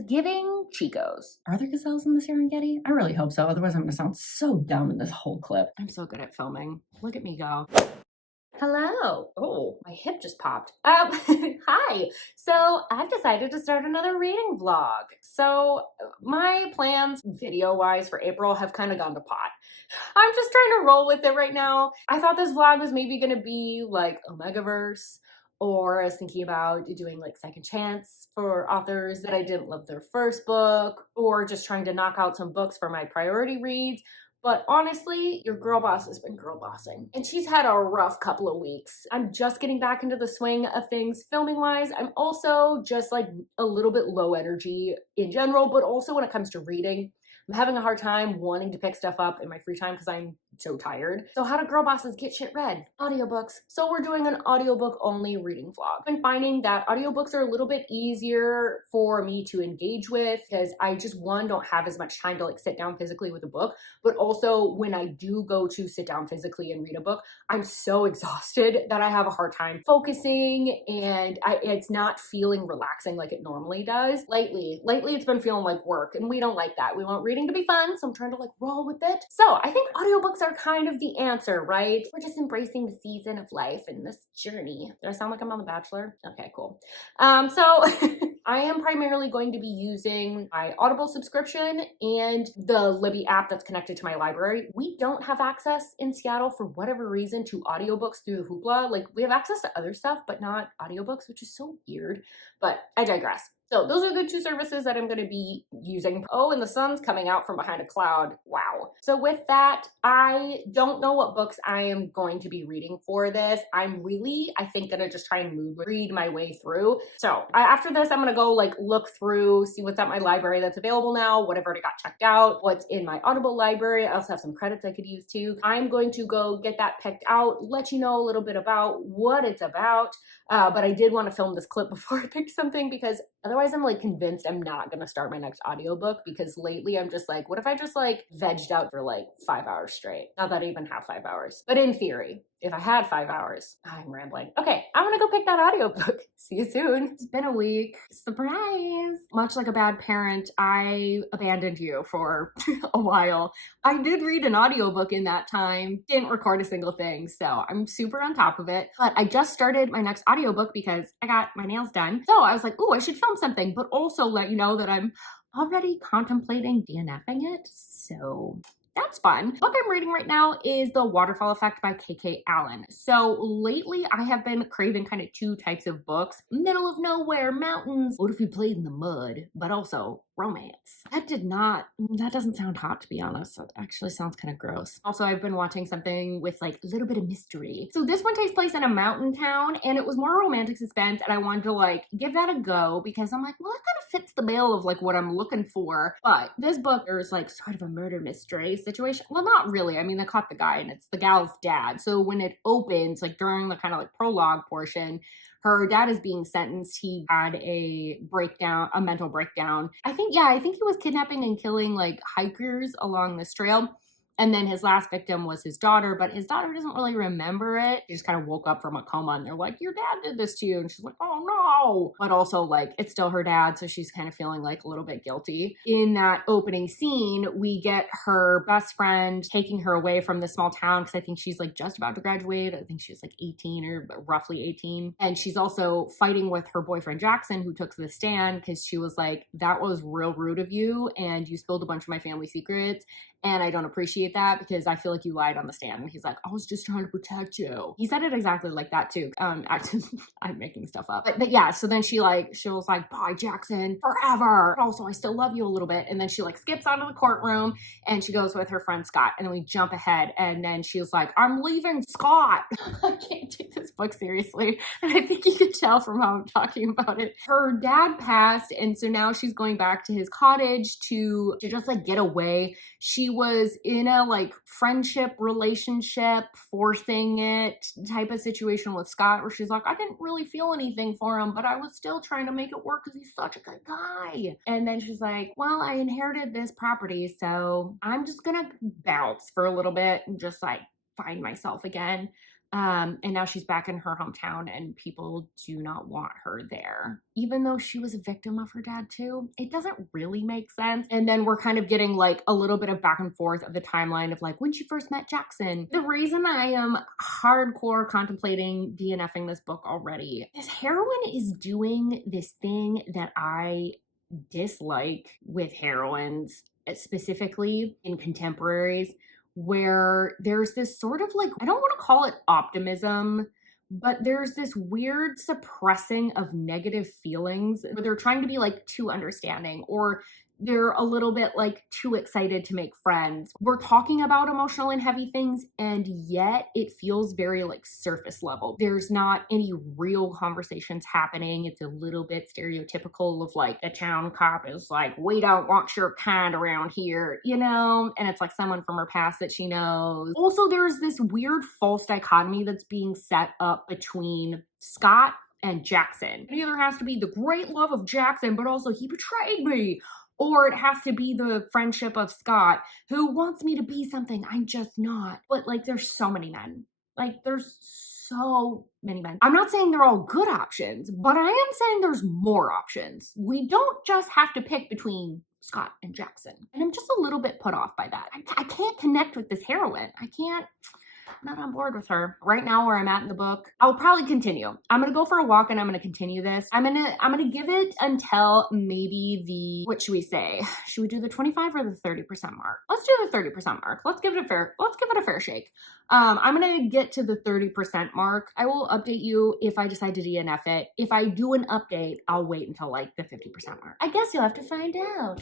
it's giving Chicos. Are there gazelles in the Serengeti? I really hope so. Otherwise, I'm going to sound so dumb in this whole clip. I'm so good at filming. Look at me go. Hello. Oh, my hip just popped. Hi. So I've decided to start another reading vlog. So my plans video-wise for April have kind of gone to pot. I'm just trying to roll with it right now. I thought this vlog was maybe going to be like Omegaverse, or I was thinking about doing like second chance for authors that I didn't love their first book, or just trying to knock out some books for my priority reads. But honestly, your girl boss has been girl bossing, and she's had a rough couple of weeks. I'm just getting back into the swing of things filming wise. I'm also just like a little bit low energy in general, but also when it comes to reading. I'm having a hard time wanting to pick stuff up in my free time because I'm so tired. So how do girl bosses get shit read? Audiobooks. So we're doing an audiobook only reading vlog. I've been finding that audiobooks are a little bit easier for me to engage with because I just, one, don't have as much time to like sit down physically with a book, but also when I do go to sit down physically and read a book, I'm so exhausted that I have a hard time focusing, and it's not feeling relaxing like it normally does. Lately it's been feeling like work, and we don't like that. We want reading to be fun, so I'm trying to like roll with it. So I think audiobooks are kind of the answer, right? We're just embracing the season of life and this journey. Did I sound like I'm on The Bachelor? Okay, cool. So I am primarily going to be using my Audible subscription and the Libby app that's connected to my library. We don't have access in Seattle for whatever reason to audiobooks through Hoopla. Like, we have access to other stuff, but not audiobooks, which is so weird. But I digress. So those are the two services that I'm going to be using. Oh, and the sun's coming out from behind a cloud. Wow. So with that, I don't know what books I am going to be reading for this. I'm really, I think, going to just try and mood read my way through. So after this, I'm going to go like look through, see what's at my library that's available now, whatever I got checked out, what's in my Audible library. I also have some credits I could use too. I'm going to go get that picked out, let you know a little bit about what it's about. But I did want to film this clip before I pick something because otherwise I'm like convinced I'm not going to start my next audiobook, because lately I'm just like, what if I just like vegged out for like 5 hours straight? Not that I even have 5 hours, but in theory, if I had 5 hours, I'm rambling. Okay, I'm gonna go pick that audiobook. See you soon. It's been a week. Surprise! Much like a bad parent, I abandoned you for a while. I did read an audiobook in that time, didn't record a single thing, so I'm super on top of it. But I just started my next audiobook because I got my nails done. So I was like, ooh, I should film something, but also let you know that I'm already contemplating DNFing it, so that's fun. The book I'm reading right now is The Waterfall Effect by K.K. Allen. So lately I have been craving kind of two types of books. Middle of nowhere, mountains. What if we played in the mud? But also romance. That doesn't sound hot, to be honest. That actually sounds kind of gross. Also, I've been watching something with like a little bit of mystery. So this one takes place in a mountain town, and it was more romantic suspense, and I wanted to like give that a go because I'm like, well, that kind of fits the bill of like what I'm looking for. But this book, there's like sort of a murder mystery situation. Well, not really. I mean, they caught the guy and it's the gal's dad. So when it opens, like during the kind of like prologue portion, her dad is being sentenced. He had a mental breakdown. I think he was kidnapping and killing like hikers along this trail. And then his last victim was his daughter, but his daughter doesn't really remember it. She just kind of woke up from a coma and they're like, your dad did this to you. And she's like, oh no. But also like, it's still her dad. So she's kind of feeling like a little bit guilty. In that opening scene, we get her best friend taking her away from the small town because I think she's like just about to graduate. I think she's like 18 or roughly 18. And she's also fighting with her boyfriend Jackson, who took the stand because she was like, that was real rude of you and you spilled a bunch of my family secrets. And I don't appreciate that because I feel like you lied on the stand. And he's like, I was just trying to protect you. He said it exactly like that too. Actually, I'm making stuff up. But yeah, so then she was like, bye Jackson, forever. Also, I still love you a little bit. And then she like skips out of the courtroom and she goes with her friend Scott. And then we jump ahead. And then she was like, I'm leaving Scott. I can't take this book seriously. And I think you can tell from how I'm talking about it. Her dad passed. And so now she's going back to his cottage to just like get away. She was in a like friendship relationship, forcing it type of situation with Scott, where she's like, I didn't really feel anything for him, but I was still trying to make it work because he's such a good guy. And then she's like, well, I inherited this property, so I'm just gonna bounce for a little bit and just like find myself again. And now she's back in her hometown and people do not want her there. Even though she was a victim of her dad too, it doesn't really make sense. And then we're kind of getting like a little bit of back and forth of the timeline of like when she first met Jackson. The reason I am hardcore contemplating DNFing this book already is heroine is doing this thing that I dislike with heroines, specifically in contemporaries, where there's this sort of like, I don't want to call it optimism, but there's this weird suppressing of negative feelings where they're trying to be like too understanding, or they're a little bit like too excited to make friends. We're talking about emotional and heavy things, and yet it feels very like surface level. There's not any real conversations happening. It's a little bit stereotypical of like a town cop is like, we don't want your kind around here, you know? And it's like someone from her past that she knows. Also, there's this weird false dichotomy that's being set up between Scott and Jackson. It either has to be the great love of Jackson, but also he betrayed me. Or it has to be the friendship of Scott, who wants me to be something I'm just not. But like, there's so many men. Like, there's so many men. I'm not saying they're all good options, but I am saying there's more options. We don't just have to pick between Scott and Jackson. And I'm just a little bit put off by that. I can't connect with this heroine. I'm not on board with her. Right now, where I'm at in the book, I'll probably continue. I'm gonna go for a walk and I'm gonna continue this. I'm gonna give it until maybe what should we say? Should we do the 25 or the 30% mark? Let's do the 30% mark. Let's give it a fair shake. I'm gonna get to the 30% mark. I will update you if I decide to DNF it. If I do an update, I'll wait until like the 50% mark. I guess you'll have to find out.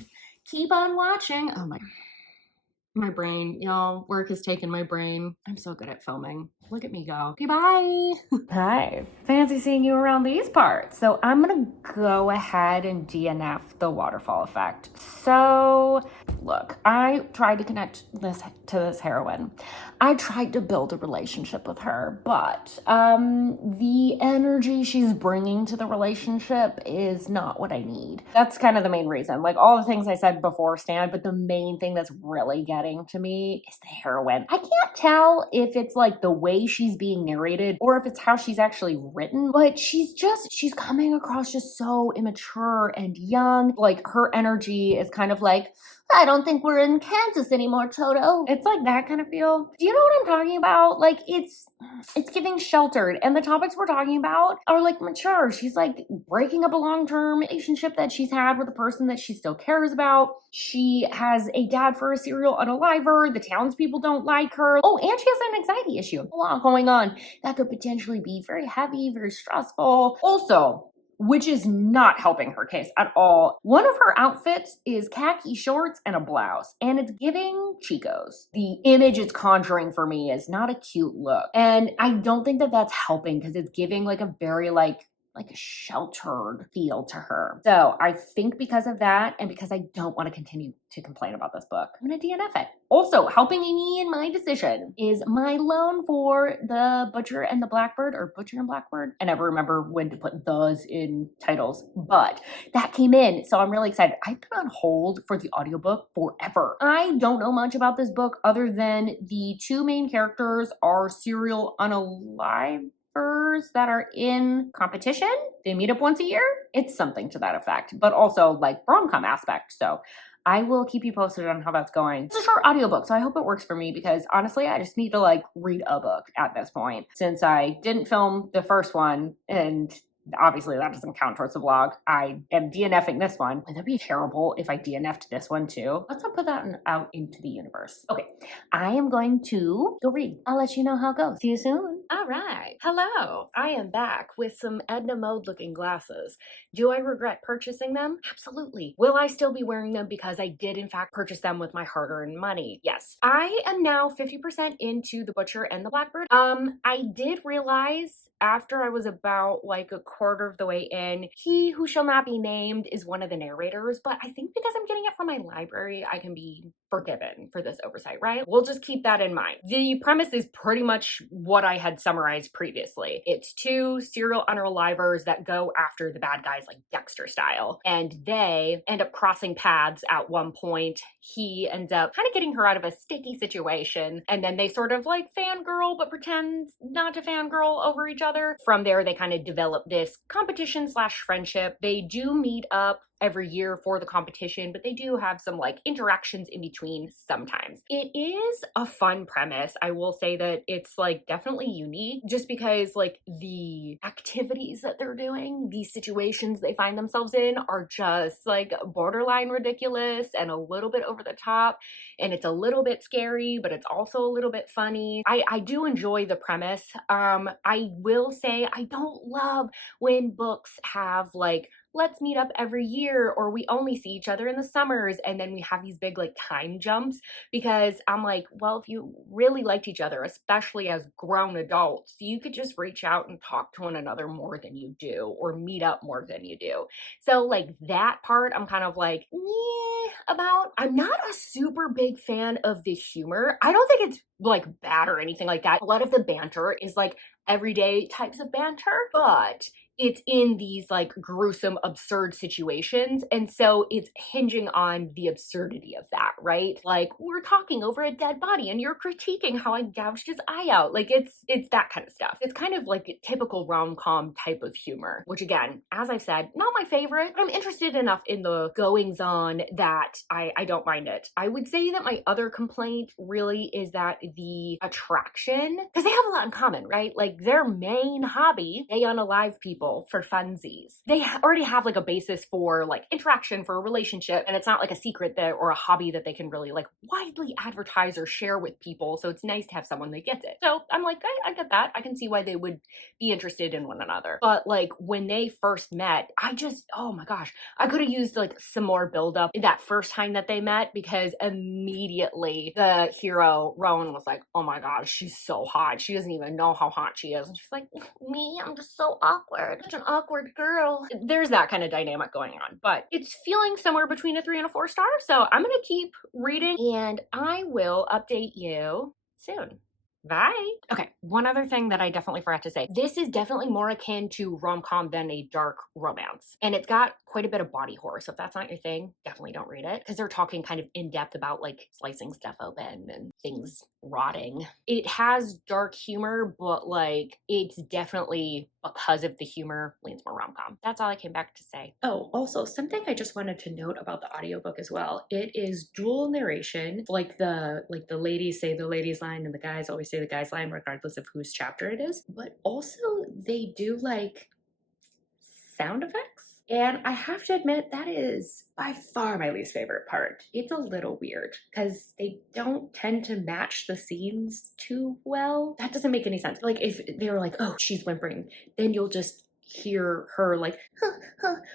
Keep on watching. Oh my brain, y'all, work has taken my brain. I'm so good at filming. Look at me go. Okay, bye. Hi. Fancy seeing you around these parts. So I'm gonna go ahead and DNF the waterfall effect. So look, I tried to connect to this heroine. I tried to build a relationship with her, but the energy she's bringing to the relationship is not what I need. That's kind of the main reason. Like, all the things I said before stand, but the main thing that's really getting to me is the heroine. I can't tell if it's like the way she's being narrated or if it's how she's actually written, but she's coming across just so immature and young. Like, her energy is kind of like, I don't think we're in Kansas anymore, Toto. It's like that kind of feel. Do you know what I'm talking about? Like, it's giving sheltered, and the topics we're talking about are like mature. She's like breaking up a long-term relationship that she's had with a person that she still cares about. She has a dad for a serial unaliver. The townspeople don't like her. Oh, and she has an anxiety issue. A lot going on that could potentially be very heavy, very stressful. Also, which is not helping her case at all, one of her outfits is khaki shorts and a blouse, and it's giving Chico's. The image it's conjuring for me is not a cute look, and I don't think that that's helping because it's giving like a very like a sheltered feel to her. So I think because of that, and because I don't want to continue to complain about this book, I'm going to DNF it. Also, helping me in my decision is my loan for the Butcher and the Blackbird, or Butcher and Blackbird. I never remember when to put those in titles, but that came in, so I'm really excited. I've been on hold for the audiobook forever. I don't know much about this book other than the two main characters are serial unalive that are in competition. They meet up once a year. It's something to that effect, but also like rom-com aspect. So I will keep you posted on how that's going. It's a short audiobook, so I hope it works for me because honestly, I just need to like read a book at this point since I didn't film the first one, and obviously that doesn't count towards the vlog. I am DNFing this one. Would that be terrible if I DNF'd this one too? Let's not put that out into the universe. Okay, I am going to go read. I'll let you know how it goes. See you soon. All right. Hello. I am back with some Edna Mode looking glasses. Do I regret purchasing them? Absolutely. Will I still be wearing them because I did in fact purchase them with my hard-earned money? Yes. I am now 50% into The Butcher and the Blackbird. I did realize after I was about like a quarter of the way in. He who shall not be named is one of the narrators, but I think because I'm getting it from my library, I can be forgiven for this oversight, right? We'll just keep that in mind. The premise is pretty much what I had summarized previously. It's two serial unalivers that go after the bad guys like Dexter style, and they end up crossing paths at one point. He ends up kind of getting her out of a sticky situation, and then they sort of like fangirl but pretend not to fangirl over each other. From there, they kind of develop this competition slash friendship. They do meet up every year for the competition, but they do have some like interactions in between sometimes. It is a fun premise. I will say that it's like definitely unique just because like the activities that they're doing, these situations they find themselves in are just like borderline ridiculous and a little bit over the top, and it's a little bit scary, but it's also a little bit funny. I do enjoy the premise. I will say I don't love when books have like, let's meet up every year, or we only see each other in the summers, and then we have these big like time jumps, because I'm like, well, if you really liked each other, especially as grown adults, you could just reach out and talk to one another more than you do, or meet up more than you do. So like that part I'm kind of like about. I'm not a super big fan of the humor. I don't think it's like bad or anything like that. A lot of the banter is like everyday types of banter, but it's in these like gruesome, absurd situations. And so it's hinging on the absurdity of that, right? Like, we're talking over a dead body and you're critiquing how I gouged his eye out. Like it's that kind of stuff. It's kind of like a typical rom-com type of humor, which again, as I've said, not my favorite. I'm interested enough in the goings on that I don't mind it. I would say that my other complaint really is that the attraction, because they have a lot in common, right? Like their main hobby, they unalive people for funsies. They already have like a basis for like interaction, for a relationship, and it's not like a secret that or a hobby that they can really like widely advertise or share with people. So it's nice to have someone that gets it. So I'm like, I get that. I can see why they would be interested in one another. But like when they first met, oh my gosh, I could have used like some more buildup in that first time that they met, because immediately the hero, Rowan, was like, oh my gosh, she's so hot. She doesn't even know how hot she is. And she's like, me, I'm just so awkward. Such an awkward girl. There's that kind of dynamic going on, but it's feeling somewhere between a 3 and a 4 star. So I'm going to keep reading and I will update you soon. Bye. Okay, one other thing that I definitely forgot to say. This is definitely more akin to rom-com than a dark romance. And it's got quite a bit of body horror. So if that's not your thing, definitely don't read it, because they're talking kind of in depth about like slicing stuff open and things rotting. It has dark humor, but like it's definitely, because of the humor, leans more rom-com. That's all I came back to say. Oh, also something I just wanted to note about the audiobook as well. It is dual narration. Like the ladies say the ladies line and the guys always say the guys line regardless of whose chapter it is. But also they do like sound effects. And I have to admit, that is by far my least favorite part. It's a little weird because they don't tend to match the scenes too well. That doesn't make any sense. Like if they were like, oh, she's whimpering, then you'll just hear her like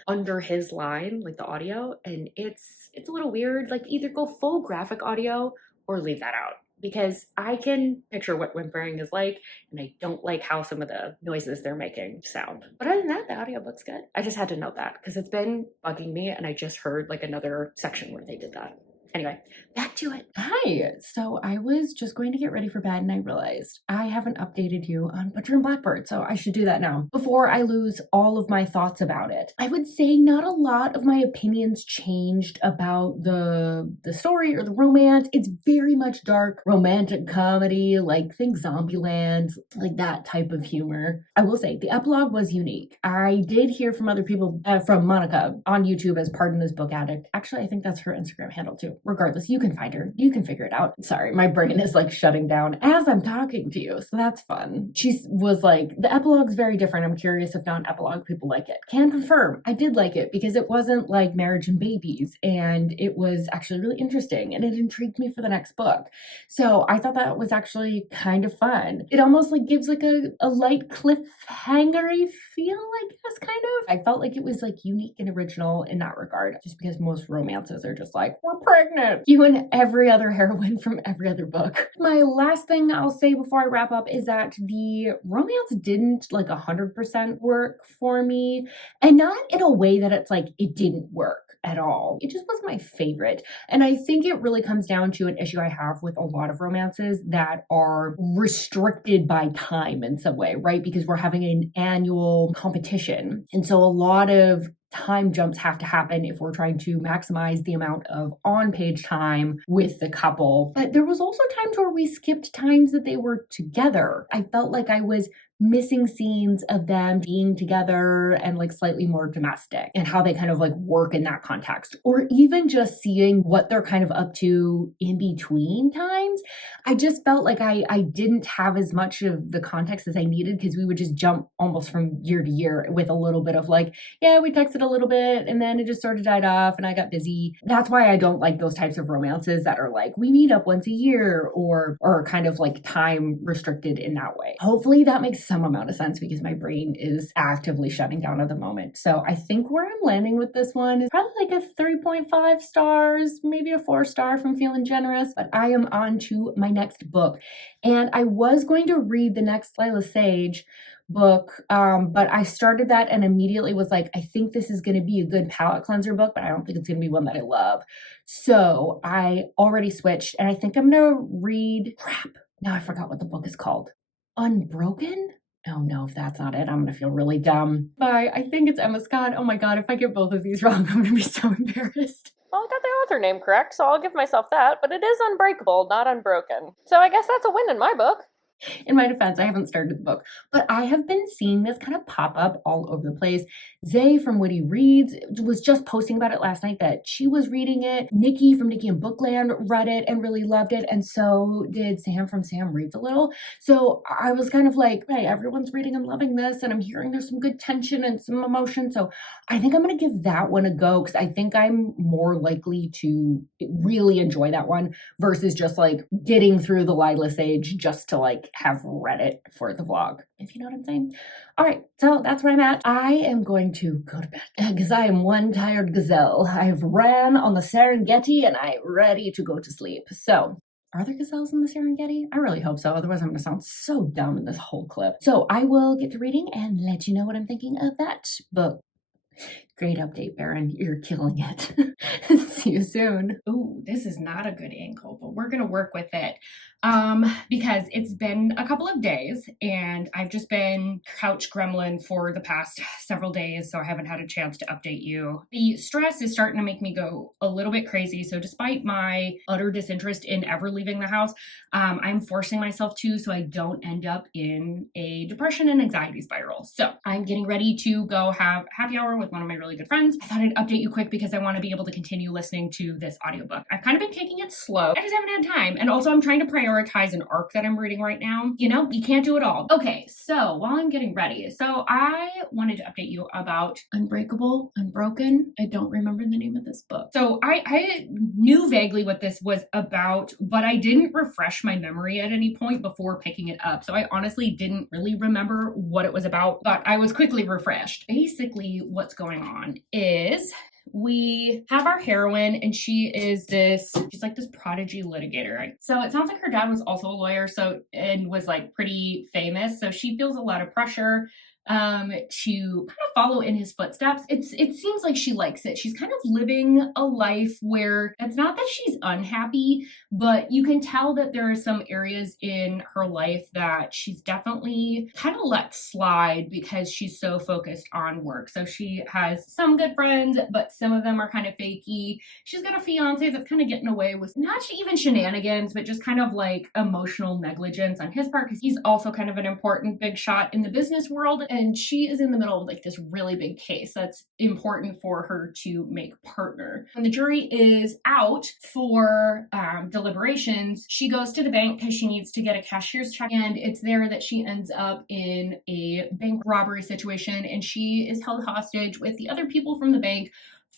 under his line, like the audio, and it's a little weird. Like either go full graphic audio or leave that out, because I can picture what whimpering is like, and I don't like how some of the noises they're making sound. But other than that, the audiobook's good. I just had to note that because it's been bugging me, and I just heard like another section where they did that. Anyway, back to it. Hi. So I was just going to get ready for bed and I realized I haven't updated you on Butcher and Blackbird, so I should do that now before I lose all of my thoughts about it. I would say not a lot of my opinions changed about the story or the romance. It's very much dark romantic comedy, like think Zombieland, like that type of humor. I will say the epilogue was unique. I did hear from other people, from Monica on YouTube as Pardon This Book Addict. Actually, I think that's her Instagram handle too. Regardless, you can find her. You can figure it out. Sorry, my brain is like shutting down as I'm talking to you, so that's fun. She was like, the epilogue's very different. I'm curious if non-epilogue people like it. Can confirm, I did like it because it wasn't like Marriage and Babies, and it was actually really interesting, and it intrigued me for the next book. So I thought that was actually kind of fun. It almost like gives like a light cliffhanger-y feel, I guess, kind of. I felt like it was like unique and original in that regard, just because most romances are just like, we're pregnant pregnant. You and every other heroine from every other book. My last thing I'll say before I wrap up is that the romance didn't like 100% work for me, and not in a way that it's like it didn't work at all. It just wasn't my favorite. And I think it really comes down to an issue I have with a lot of romances that are restricted by time in some way, right? Because we're having an annual competition. And so a lot of time jumps have to happen if we're trying to maximize the amount of on-page time with the couple. But there was also times where we skipped times that they were together. I felt like I was missing scenes of them being together and like slightly more domestic and how they kind of like work in that context, or even just seeing what they're kind of up to in between times. I just felt like I didn't have as much of the context as I needed, because we would just jump almost from year to year with a little bit of like, yeah, we texted a little bit and then it just sort of died off and I got busy. That's why I don't like those types of romances that are like, we meet up once a year or kind of like time restricted in that way. Hopefully that makes some amount of sense, because my brain is actively shutting down at the moment. So I think where I'm landing with this one is probably like a 3.5 stars, maybe a 4-star if I'm feeling generous, but I am on to my next book. And I was going to read the next Lila Sage book, but I started that and immediately was like, I think this is going to be a good palate cleanser book, but I don't think it's going to be one that I love. So I already switched, and I think I'm going to read, now I forgot what the book is called. Unbroken? Oh no, if that's not it, I'm gonna feel really dumb. Bye. I think it's Emma Scott. Oh my god, if I get both of these wrong, I'm gonna be so embarrassed. Well, I got the author name correct, so I'll give myself that, but it is Unbreakable, not Unbroken. So I guess that's a win in my book. In my defense, I haven't started the book, but I have been seeing this kind of pop up all over the place. Zay from Witty Reads was just posting about it last night that she was reading it. Nikki from Nikki and Bookland read it and really loved it, and so did Sam from Sam Reads a Little. So I was kind of like, hey, everyone's reading and loving this, and I'm hearing there's some good tension and some emotion. So I think I'm going to give that one a go, because I think I'm more likely to really enjoy that one versus just like getting through the Lila Sage just to like have read it for the vlog, if you know what I'm saying. All right, so that's where I'm at. I am going to go to bed because I am one tired gazelle. I've ran on the Serengeti and I'm ready to go to sleep. So, are there gazelles in the Serengeti? I really hope so. Otherwise, I'm going to sound so dumb in this whole clip. So I will get to reading and let you know what I'm thinking of that book. Great update, Baron. You're killing it. See you soon. Ooh, this is not a good angle, but we're going to work with it. Because it's been a couple of days and I've just been couch gremlin for the past several days, so I haven't had a chance to update you. The stress is starting to make me go a little bit crazy. So despite my utter disinterest in ever leaving the house, I'm forcing myself to, so I don't end up in a depression and anxiety spiral. So I'm getting ready to go have happy hour with one of my really good friends. I thought I'd update you quick because I want to be able to continue listening to this audiobook. I've kind of been taking it slow. I just haven't had time. And also I'm trying to prioritize an arc that I'm reading right now. You know, you can't do it all. Okay, so while I'm getting ready, so I wanted to update you about Unbroken. I don't remember the name of this book. So I knew vaguely what this was about, but I didn't refresh my memory at any point before picking it up. So I honestly didn't really remember what it was about, but I was quickly refreshed. Basically, what's going on is we have our heroine and she's like this prodigy litigator. So it sounds like her dad was also a lawyer, and was like pretty famous. So she feels a lot of pressure to kind of follow in his footsteps. It seems like she likes it. She's kind of living a life where it's not that she's unhappy, but you can tell that there are some areas in her life that she's definitely kind of let slide because she's so focused on work. So she has some good friends, but some of them are kind of fakey. She's got a fiance that's kind of getting away with not even shenanigans, but just kind of like emotional negligence on his part, because he's also kind of an important big shot in the business world. And she is in the middle of like this really big case that's important for her to make partner. When the jury is out for deliberations, she goes to the bank because she needs to get a cashier's check, and it's there that she ends up in a bank robbery situation, and she is held hostage with the other people from the bank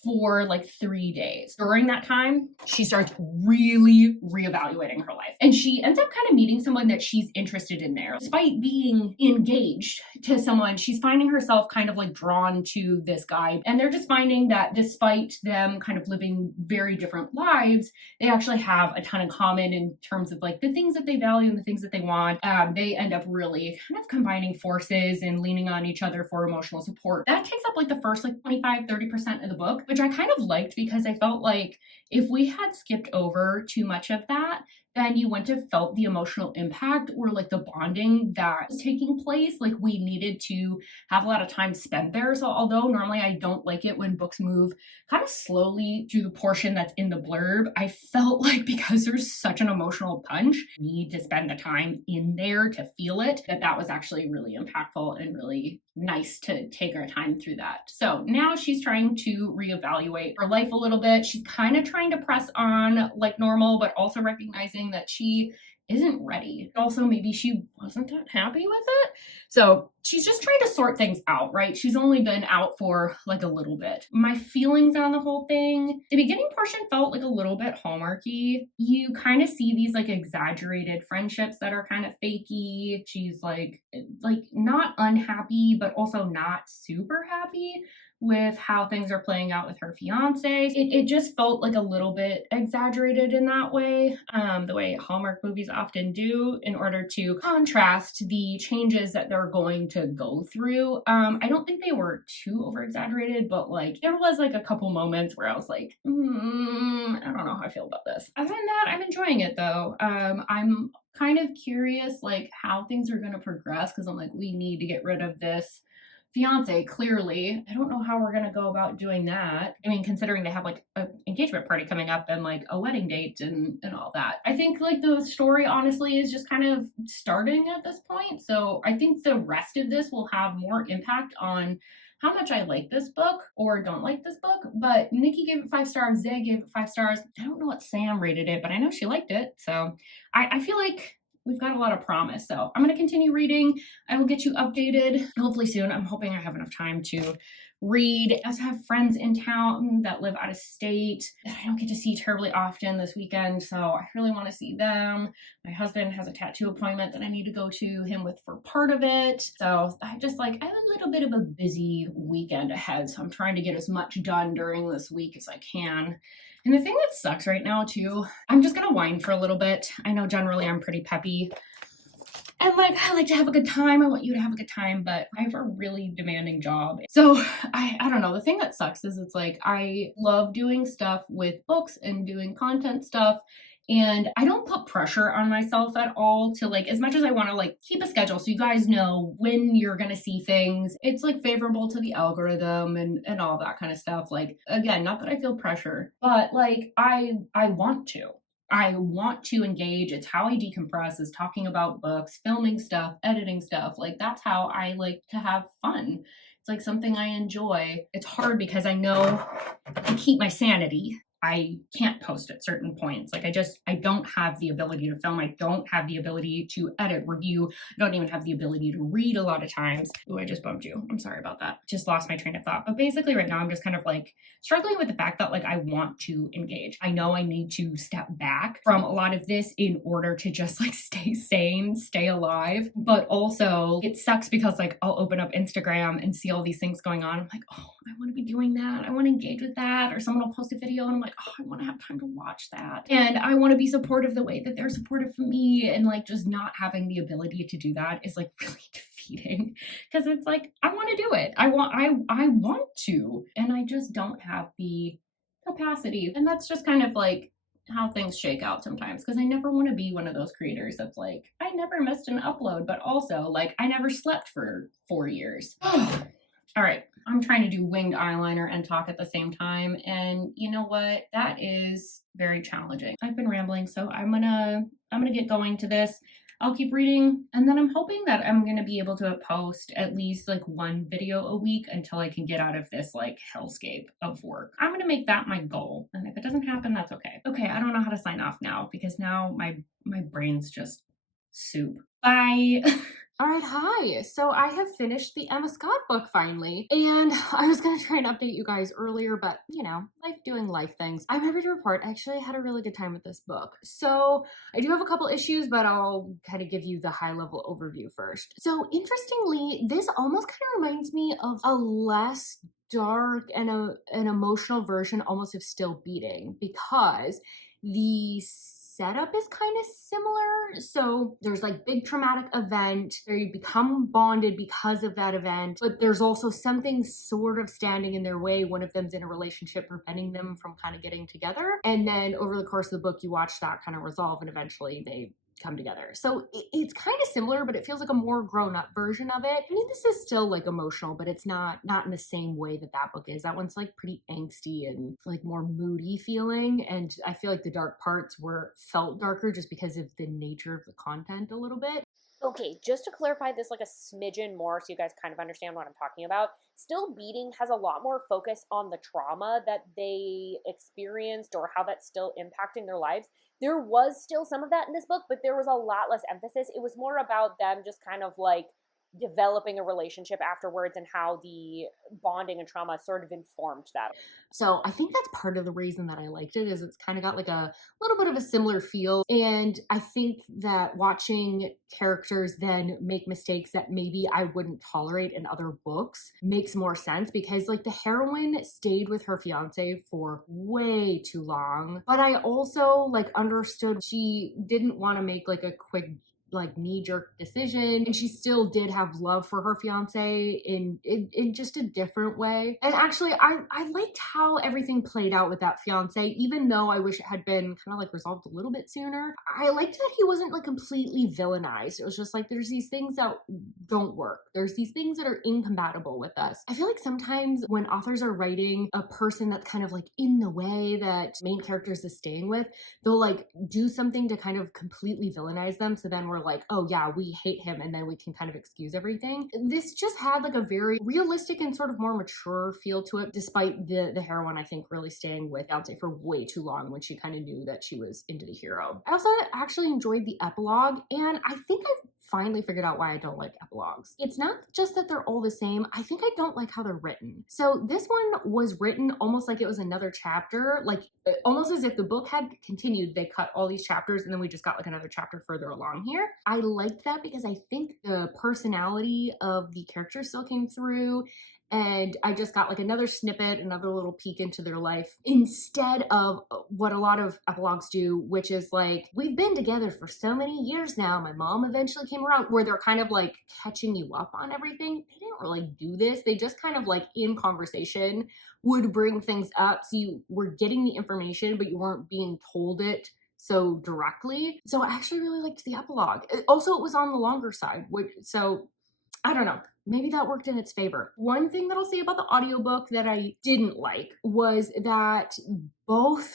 for like 3 days. During that time, she starts really reevaluating her life. And she ends up kind of meeting someone that she's interested in there. Despite being engaged to someone, she's finding herself kind of like drawn to this guy. And they're just finding that despite them kind of living very different lives, they actually have a ton in common in terms of like the things that they value and the things that they want. They end up really kind of combining forces and leaning on each other for emotional support. That takes up like the first like 25-30% of the book, which I kind of liked because I felt like if we had skipped over too much of that, then you wouldn't have felt the emotional impact or like the bonding that was taking place. Like we needed to have a lot of time spent there. So although normally I don't like it when books move kind of slowly through the portion that's in the blurb, I felt like because there's such an emotional punch, you need to spend the time in there to feel it, that was actually really impactful and really nice to take our time through that. So now she's trying to reevaluate her life a little bit. She's kind of trying to press on like normal, but also recognizing that she isn't ready. Also, maybe she wasn't that happy with it. So she's just trying to sort things out, right? She's only been out for like a little bit. My feelings on the whole thing, the beginning portion felt like a little bit Hallmarky. You kind of see these like exaggerated friendships that are kind of fakey. She's like not unhappy, but also not super happy with how things are playing out with her fiance. It just felt like a little bit exaggerated in that way, the way Hallmark movies often do in order to contrast the changes that they're going to go through. I don't think they were too over exaggerated, but like there was like a couple moments where I was like, I don't know how I feel about this. Other than that, I'm enjoying it though. I'm kind of curious like how things are going to progress because I'm like, we need to get rid of this fiance, clearly. I don't know how we're gonna go about doing that. I mean, considering they have like an engagement party coming up and like a wedding date and all that. I think like the story honestly is just kind of starting at this point. So I think the rest of this will have more impact on how much I like this book or don't like this book. But Nikki gave it 5 stars, Zay gave it 5 stars. I don't know what Sam rated it, but I know she liked it. So I feel like we've got a lot of promise. So I'm going to continue reading. I will get you updated hopefully soon. I'm hoping I have enough time to read. I also have friends in town that live out of state that I don't get to see terribly often this weekend. So I really want to see them. My husband has a tattoo appointment that I need to go to him with for part of it. So I have a little bit of a busy weekend ahead. So I'm trying to get as much done during this week as I can. And the thing that sucks right now too, I'm just gonna whine for a little bit. I know generally I'm pretty peppy and like I like to have a good time. I want you to have a good time, but I have a really demanding job. So I don't know. The thing that sucks is it's like I love doing stuff with books and doing content stuff. And I don't put pressure on myself at all to like, as much as I want to like keep a schedule so you guys know when you're going to see things, it's like favorable to the algorithm and all that kind of stuff. Like, again, not that I feel pressure, but like I want to. I want to engage. It's how I decompress is talking about books, filming stuff, editing stuff. Like that's how I like to have fun. It's like something I enjoy. It's hard because I know to keep my sanity, I can't post at certain points. Like I don't have the ability to film. I don't have the ability to edit, review. I don't even have the ability to read a lot of times. Oh, I just bumped you. I'm sorry about that. Just lost my train of thought. But basically right now I'm just kind of like struggling with the fact that like I want to engage. I know I need to step back from a lot of this in order to just like stay sane, stay alive. But also it sucks because like I'll open up Instagram and see all these things going on. I'm like, oh, I want to be doing that. I want to engage with that. Or someone will post a video and I'm like, oh, I want to have time to watch that. And I want to be supportive the way that they're supportive for me. And like just not having the ability to do that is like really defeating because it's like, I want to do it. I want to, and I just don't have the capacity. And that's just kind of like how things shake out sometimes because I never want to be one of those creators that's like, I never missed an upload, but also like I never slept for 4 years. All right, I'm trying to do winged eyeliner and talk at the same time. And you know what? That is very challenging. I've been rambling, so I'm gonna get going to this. I'll keep reading, and then I'm hoping that I'm gonna be able to post at least like 1 video a week until I can get out of this like hellscape of work. I'm gonna make that my goal. And if it doesn't happen, that's okay. Okay, I don't know how to sign off now because now my brain's just soup. Bye. All right, hi. So I have finished the Emma Scott book finally, and I was gonna try and update you guys earlier, but life doing life things. I'm happy to report I actually had a really good time with this book. So I do have a couple issues, but I'll kind of give you the high level overview first. So interestingly, this almost kind of reminds me of a less dark and an emotional version almost of Still Beating, because the setup is kind of similar. So there's like big traumatic event, they become bonded because of that event, but there's also something sort of standing in their way. One of them's in a relationship preventing them from kind of getting together. And then over the course of the book, you watch that kind of resolve and eventually they come together. So it's kind of similar, but it feels like a more grown-up version of it. I mean, this is still like emotional, but it's not in the same way that that book is. That one's like pretty angsty and like more moody feeling, and I feel like the dark parts felt darker just because of the nature of the content a little bit. Okay, just to clarify this like a smidgen more so you guys kind of understand what I'm talking about, Still Beating has a lot more focus on the trauma that they experienced or how that's still impacting their lives. There was still some of that in this book, but there was a lot less emphasis. It was more about them just kind of like developing a relationship afterwards and how the bonding and trauma sort of informed that. So I think that's part of the reason that I liked it, is it's kind of got like a little bit of a similar feel. And I think that watching characters then make mistakes that maybe I wouldn't tolerate in other books makes more sense, because like the heroine stayed with her fiance for way too long. But I also like understood she didn't want to make like a quick like knee-jerk decision, and she still did have love for her fiance in just a different way. And actually I liked how everything played out with that fiance, even though I wish it had been kind of like resolved a little bit sooner. I liked that he wasn't like completely villainized. It was just like, there's these things that don't work, there's these things that are incompatible with us. I feel like sometimes when authors are writing a person that's kind of like in the way that main characters is staying with, they'll like do something to kind of completely villainize them, so then we're like, oh yeah, we hate him, and then we can kind of excuse everything. This just had like a very realistic and sort of more mature feel to it, despite the heroine, I think, really staying with fiance for way too long when she kind of knew that she was into the hero. I also actually enjoyed the epilogue, and I think I've finally figured out why I don't like epilogues. It's not just that they're all the same, I think I don't like how they're written. So this one was written almost like it was another chapter, like almost as if the book had continued. They cut all these chapters and then we just got like another chapter further along here. I liked that because I think the personality of the characters still came through, and I just got like another snippet, another little peek into their life, instead of what a lot of epilogues do, which is like, we've been together for so many years now, my mom eventually came around, where they're kind of like catching you up on everything. They didn't really do this. They just kind of like in conversation would bring things up, so you were getting the information but you weren't being told it so directly. So I actually really liked the epilogue. Also, it was on the longer side, so I don't know, maybe that worked in its favor. One thing that I'll say about the audiobook that I didn't like was that both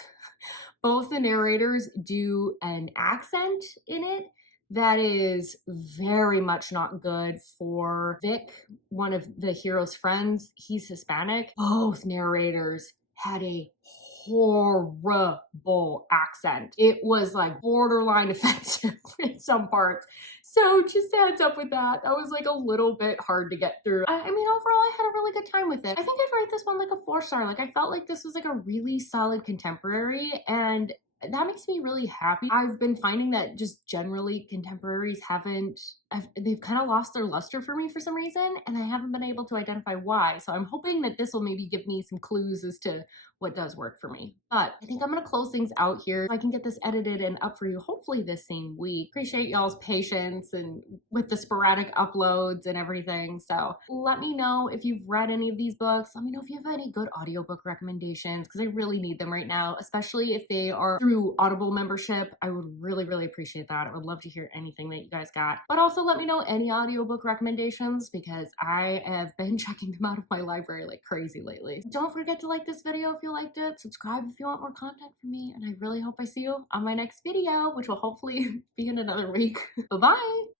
the narrators do an accent in it that is very much not good for Vic, one of the hero's friends. He's Hispanic. Both narrators had a horrible accent. It was like borderline offensive in some parts. So just a heads up with that. That was like a little bit hard to get through. I mean, overall, I had a really good time with it. I think I'd rate this one like a 4-star. Like, I felt like this was like a really solid contemporary, and that makes me really happy. I've been finding that just generally contemporaries they've kind of lost their luster for me for some reason, and I haven't been able to identify why. So I'm hoping that this will maybe give me some clues as to what does work for me. But I think I'm gonna close things out here. If I can get this edited and up for you hopefully this same week. Appreciate y'all's patience and with the sporadic uploads and everything. So let me know if you've read any of these books. Let me know if you have any good audiobook recommendations, because I really need them right now, especially if they are through Audible membership. I would really, really appreciate that. I would love to hear anything that you guys got. But also let me know any audiobook recommendations, because I have been checking them out of my library like crazy lately. Don't forget to like this video if you liked it, subscribe if you want more content from me, and I really hope I see you on my next video, which will hopefully be in another week. Bye-bye!